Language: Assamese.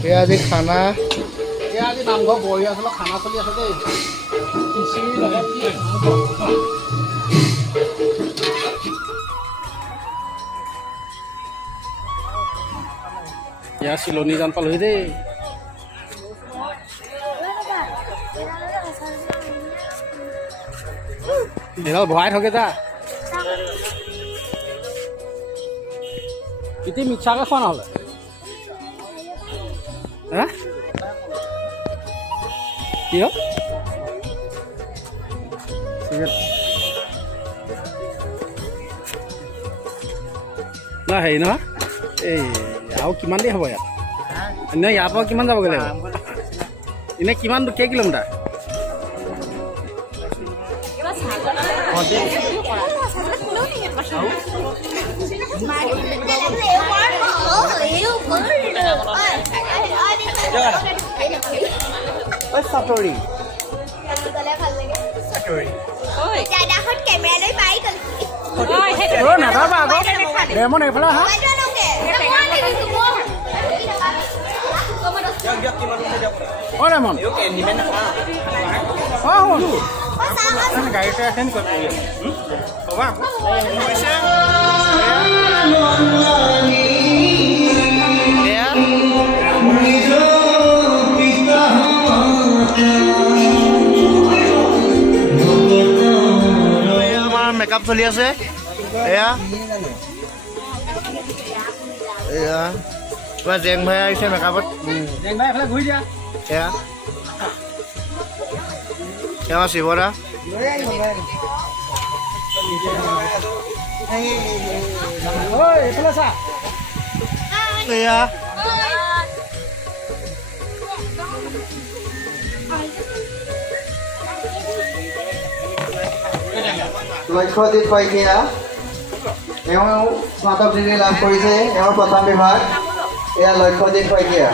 এয়া আজি খানা এয়া আজি নামঘৰ বহি আছিলোঁ খানা চলি আছে দেই খিচিৰি লগত কি এয়া চিলনী জান পালোহি দেই এডাল ভৰাই থাকে যা ইতি মিক্সাৰকে খোৱা নহ'লে হা কি হ'ল না হেৰি নহয় এই আৰু কিমান দেৰি হ'ব ইয়াত এনেই ইয়াৰ পৰা কিমান যাবগৈ লাগিব এনেই কিমান কেই কিলোমিটাৰ চাটৰি নাযাবা আকৌ ডেমন এইফালে আহা অ ডেমন গাড়ীতে আছে নেকি হ'বা মেকআপ চলি আছে এয়া এয়া তোমাৰ জেং ভাই আহিছে মেকআপত জেং ভাই এফালে ঘূৰি দিয়া এয়া এয়া শিৱদা এইফালে চা এয়া লক্ষ্যজিৎ শইকীয়া এওঁ স্নাতক ডিগ্ৰী লাভ কৰিছে এওঁৰ প্ৰথম বিভাগ এয়া লক্ষ্যজিৎ শইকীয়া